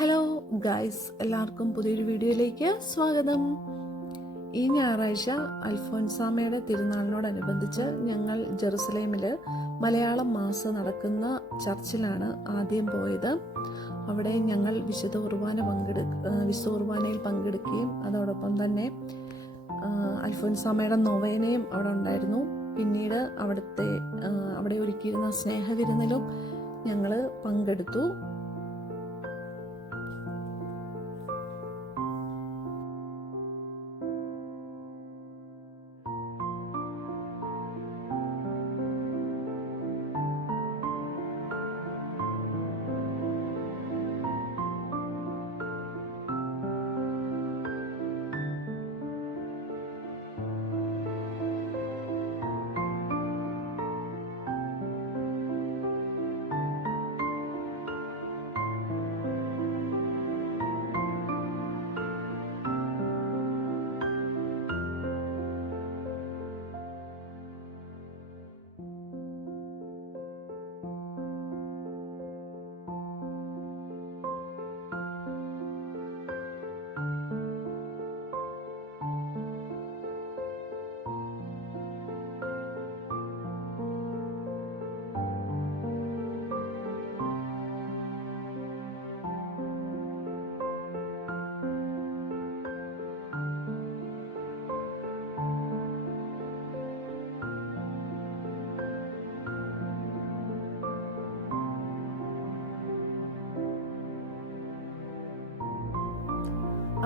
Hello guys, എല്ലാവർക്കും പുതിയൊരു വീഡിയോയിലേക്ക് സ്വാഗതം. ഈ ഞായറാഴ്ച അൽഫോൻസാമയുടെ തിരുനാളിനോടനുബന്ധിച്ച് ഞങ്ങൾ ജെറുസലേമിൽ മലയാളം മാസ് നടക്കുന്ന ചർച്ചിലാണ് ആദ്യം പോയത്. അവിടെ ഞങ്ങൾ വിശുദ്ധ കുർബാനയിൽ പങ്കെടുക്കുകയും അതോടൊപ്പം തന്നെ അൽഫോൻസാമയുടെ നൊവേനയും അവിടെ ഉണ്ടായിരുന്നു. പിന്നീട് അവിടെ ഒരുക്കിയിരുന്ന സ്നേഹവിരുന്നിലും ഞങ്ങൾ പങ്കെടുത്തു.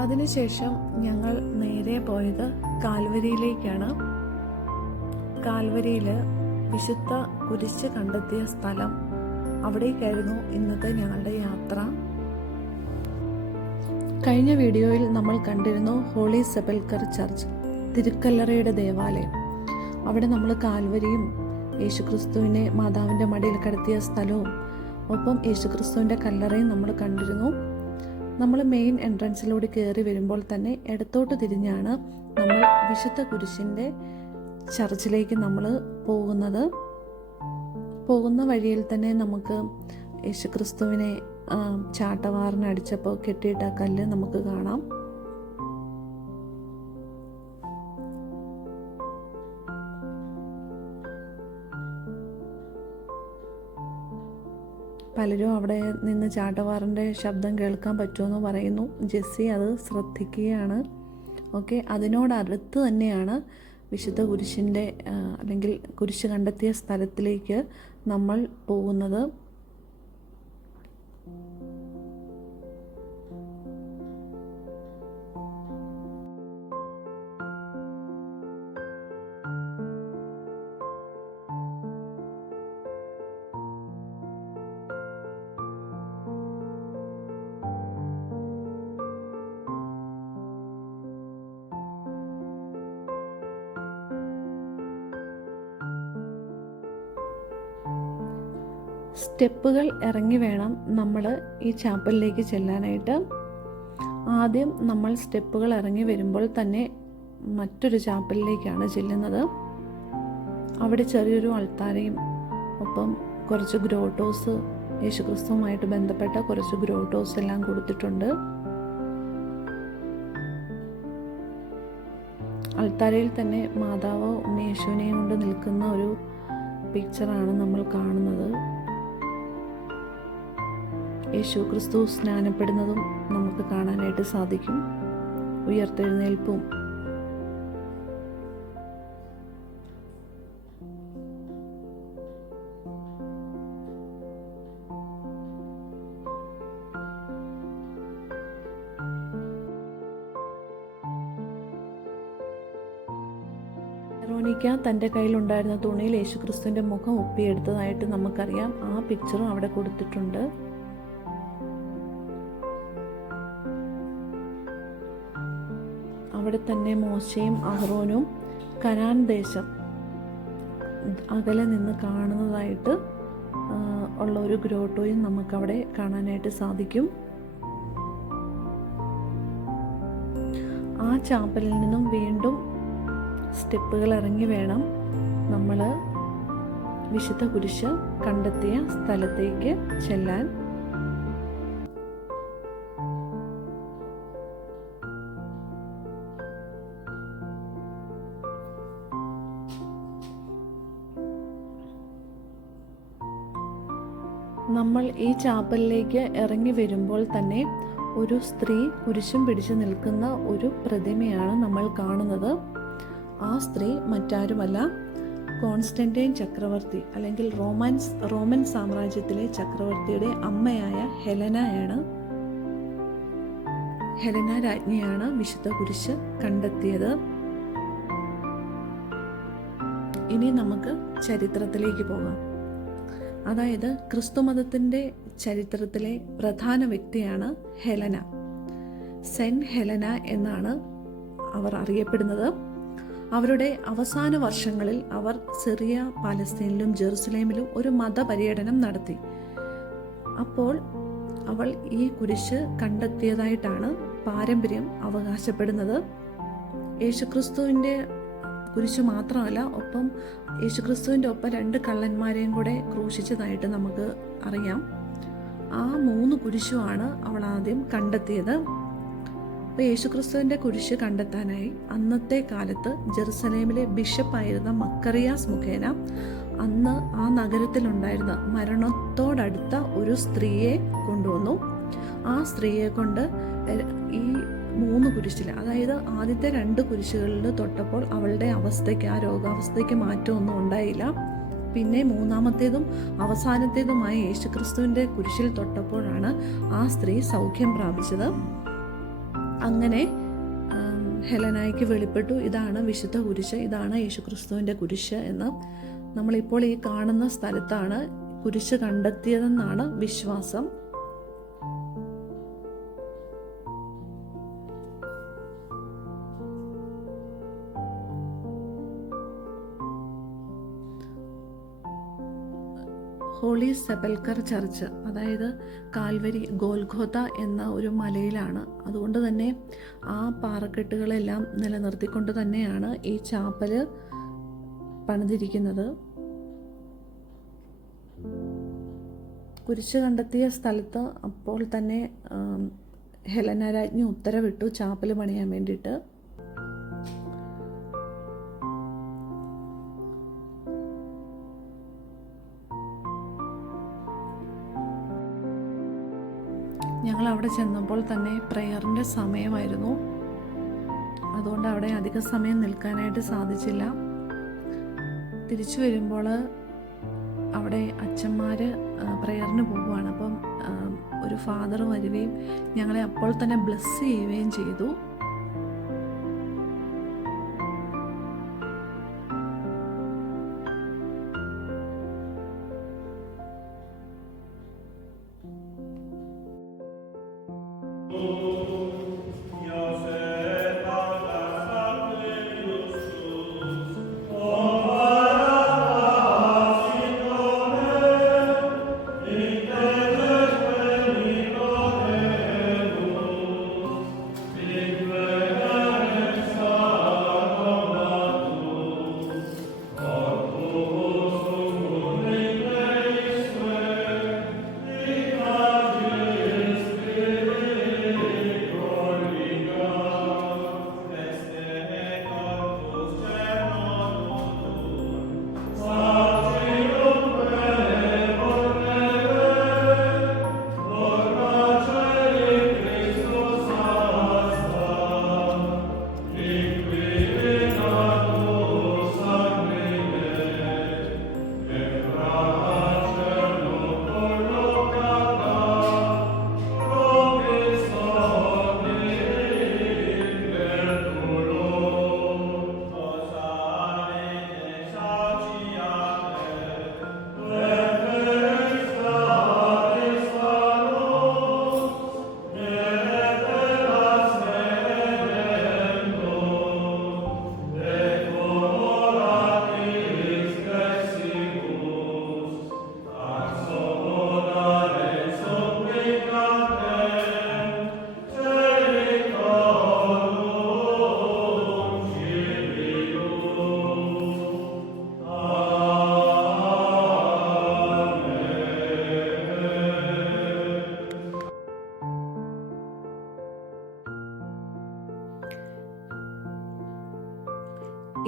അതിനുശേഷം ഞങ്ങൾ നേരെ പോയത് കാൽവരിയിലേക്കാണ്. കാൽവരിയിൽ വിശുദ്ധ കുരിശ് കണ്ടെത്തിയ സ്ഥലം, അവിടേക്കായിരുന്നു ഇന്നത്തെ ഞങ്ങളുടെ യാത്ര. കഴിഞ്ഞ വീഡിയോയിൽ നമ്മൾ കണ്ടിരുന്നു ഹോളി സെപ്പൽക്കർ ചർച്ച്, തിരുക്കല്ലറയുടെ ദേവാലയം. അവിടെ നമ്മൾ കാൽവരിയും യേശുക്രിസ്തുവിനെ മാതാവിൻ്റെ മടിയിൽ കിടത്തിയ സ്ഥലവും ഒപ്പം യേശുക്രിസ്തുവിൻ്റെ കല്ലറയും നമ്മൾ കണ്ടിരുന്നു. നമ്മൾ മെയിൻ എൻട്രൻസിലൂടെ കയറി വരുമ്പോൾ തന്നെ ഇടത്തോട്ട് തിരിഞ്ഞാണ് നമ്മൾ വിശുദ്ധ കുരിശിൻ്റെ ചർച്ചിലേക്ക് നമ്മൾ പോകുന്ന വഴിയിൽ തന്നെ നമുക്ക് യേശുക്രിസ്തുവിനെ ചാട്ടവാറിനടിച്ചപ്പോൾ കെട്ടിയിട്ട കല്ല് നമുക്ക് കാണാം. പലരും അവിടെ നിന്ന് ചാട്ടവാറിൻ്റെ ശബ്ദം കേൾക്കാൻ പറ്റുമെന്ന് പറയുന്നു. ജെസ്സി അത് ശ്രദ്ധിക്കുകയാണ്. ഓക്കെ, അതിനോടടുത്ത് തന്നെയാണ് വിശുദ്ധ കുരിശിൻ്റെ അല്ലെങ്കിൽ കുരിശ് കണ്ടെത്തിയ സ്ഥലത്തിലേക്ക് നമ്മൾ പോകുന്നത്. സ്റ്റെപ്പുകൾ ഇറങ്ങി വേണം നമ്മൾ ഈ ചാപ്പലിലേക്ക് ചെല്ലാനായിട്ട്. ആദ്യം നമ്മൾ സ്റ്റെപ്പുകൾ ഇറങ്ങി വരുമ്പോൾ തന്നെ മറ്റൊരു ചാപ്പലിലേക്കാണ് ചെല്ലുന്നത്. അവിടെ ചെറിയൊരു അൾത്താരയും ഒപ്പം കുറച്ച് ഗ്രോട്ടോസ്, യേശുക്രിസ്തുവുമായിട്ട് ബന്ധപ്പെട്ട കുറച്ച് ഗ്രോട്ടോസ് എല്ലാം കൊടുത്തിട്ടുണ്ട്. അൾത്താരയിൽ തന്നെ മാതാവ് ഉണ്ണിയേശുവിനെയും കൊണ്ട് നിൽക്കുന്ന ഒരു പിക്ചറാണ് നമ്മൾ കാണുന്നത്. യേശു ക്രിസ്തു സ്നാനപ്പെടുന്നതും നമുക്ക് കാണാനായിട്ട് സാധിക്കും. ഉയർത്തെഴുന്നേൽപ്പും വെറോനിക്ക തൻ്റെ കയ്യിലുണ്ടായിരുന്ന തുണിയിൽ യേശുക്രിസ്തുവിൻ്റെ മുഖം ഒപ്പിയെടുത്തതായിട്ട് നമുക്കറിയാം. ആ പിക്ചറും അവിടെ കൊടുത്തിട്ടുണ്ട്. അവിടെ തന്നെ മോശയും അഹ്റോനും കനാൻ ദേശം അകലെ നിന്ന് കാണുന്നതായിട്ട് ഉള്ള ഒരു ഗ്രോട്ടോയും നമുക്കവിടെ കാണാനായിട്ട് സാധിക്കും. ആ ചാപ്പലിൽ നിന്നും വീണ്ടും സ്റ്റെപ്പുകൾ ഇറങ്ങി വേണം നമ്മൾ വിശുദ്ധ കുരിശ് കണ്ടെത്തിയ സ്ഥലത്തേക്ക് ചെല്ലാൻ. നമ്മൾ ഈ ചാപ്പലിലേക്ക് ഇറങ്ങി വരുമ്പോൾ തന്നെ ഒരു സ്ത്രീ കുരിശും പിടിച്ചു നിൽക്കുന്ന ഒരു പ്രതിമയാണ് നമ്മൾ കാണുന്നത്. ആ സ്ത്രീ മറ്റാരുമല്ല, കോൺസ്റ്റന്റൈൻ ചക്രവർത്തി അല്ലെങ്കിൽ റോമൻ സാമ്രാജ്യത്തിലെ ചക്രവർത്തിയുടെ അമ്മയായ ഹെലനയാണ്. ഹെലന രാജ്ഞിയാണ് വിശുദ്ധ കുരിശ് കണ്ടെത്തിയത്. ഇനി നമുക്ക് ചരിത്രത്തിലേക്ക് പോകാം. അതായത് ക്രിസ്തുമതത്തിൻ്റെ ചരിത്രത്തിലെ പ്രധാന വ്യക്തിയാണ് ഹെലന. സെന്റ് ഹെലന എന്നാണ് അവർ അറിയപ്പെടുന്നത്. അവരുടെ അവസാന വർഷങ്ങളിൽ അവർ സിറിയ, പാലസ്തീനിലും ജെറുസലേമിലും ഒരു മതപര്യടനം നടത്തി. അപ്പോൾ അവൾ ഈ കുരിശ് കണ്ടെത്തിയതായിട്ടാണ് പാരമ്പര്യം അവകാശപ്പെടുന്നത്. യേശുക്രിസ്തുവിൻ്റെ കുരിശ് മാത്രമല്ല, ഒപ്പം യേശുക്രിസ്തുവിൻ്റെ ഒപ്പം 2 കള്ളന്മാരെയും കൂടെ ക്രൂശിച്ചതായിട്ട് നമുക്ക് അറിയാം. ആ 3 കുരിശുമാണ് അവൾ ആദ്യം കണ്ടെത്തിയത്. അപ്പോൾ യേശുക്രിസ്തുവിൻ്റെ കുരിശ് കണ്ടെത്താനായി അന്നത്തെ കാലത്ത് ജെറുസലേമിലെ ബിഷപ്പായിരുന്ന മക്കറിയാസ് മുഖേന അന്ന് ആ നഗരത്തിലുണ്ടായിരുന്ന മരണത്തോടടുത്ത ഒരു സ്ത്രീയെ കൊണ്ടുവന്നു. ആ സ്ത്രീയെ കൊണ്ട് ഈ 3 കുരിശിൽ, അതായത് ആദ്യത്തെ 2 കുരിശുകളിൽ തൊട്ടപ്പോൾ അവളുടെ അവസ്ഥയ്ക്ക്, ആ രോഗാവസ്ഥയ്ക്ക് മാറ്റമൊന്നും ഉണ്ടായില്ല. പിന്നെ 3ാമത്തേതും അവസാനത്തേതുമായ യേശുക്രിസ്തുവിൻ്റെ കുരിശിൽ തൊട്ടപ്പോഴാണ് ആ സ്ത്രീ സൗഖ്യം പ്രാപിച്ചത്. അങ്ങനെ ഹെലനായ്ക്ക് വെളിപ്പെട്ടു, ഇതാണ് വിശുദ്ധ കുരിശ്, ഇതാണ് യേശുക്രിസ്തുവിൻ്റെ കുരിശ് എന്ന്. നമ്മളിപ്പോൾ ഈ കാണുന്ന സ്ഥലത്താണ് കുരിശ് കണ്ടെത്തിയതെന്നാണ് വിശ്വാസം. ഹോളി സെപ്പൽക്കർ ചർച്ച്, അതായത് കാൽവരി ഗോൽഗോഥ എന്ന ഒരു മലയിലാണ്. അതുകൊണ്ട് തന്നെ ആ പാറക്കെട്ടുകളെല്ലാം നിലനിർത്തിക്കൊണ്ട് തന്നെയാണ് ഈ ചാപ്പല് പണിതിരിക്കുന്നത്. കുരിശ് കണ്ടെത്തിയ സ്ഥലത്ത് അപ്പോൾ തന്നെ ഹെലന രാജ്ഞി ഉത്തരവിട്ടു ചാപ്പല് പണിയാൻ വേണ്ടിയിട്ട്. ഞങ്ങൾ അവിടെ ചെന്നപ്പോൾ തന്നെ പ്രെയറിൻ്റെ സമയമായിരുന്നു. അതുകൊണ്ട് അവിടെ അധിക സമയം നിൽക്കാനായിട്ട് സാധിച്ചില്ല. തിരിച്ചു വരുമ്പോൾ അവിടെ അച്ഛന്മാർ പ്രെയറിന് പോവുകയാണ്. അപ്പം ഒരു ഫാദർ വരികയും ഞങ്ങളെ അപ്പോൾ തന്നെ ബ്ലെസ് ചെയ്യുകയും ചെയ്തു.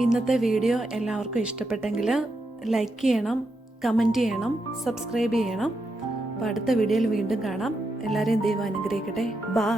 ഇന്നത്തെ വീഡിയോ എല്ലാവർക്കും ഇഷ്ടപ്പെട്ടെങ്കിൽ ലൈക്ക് ചെയ്യണം, കമൻറ്റ് ചെയ്യണം, സബ്സ്ക്രൈബ് ചെയ്യണം. അപ്പോൾ അടുത്ത വീഡിയോയിൽ വീണ്ടും കാണാം. എല്ലാവരെയും ദൈവം അനുഗ്രഹിക്കട്ടെ. ബായ്.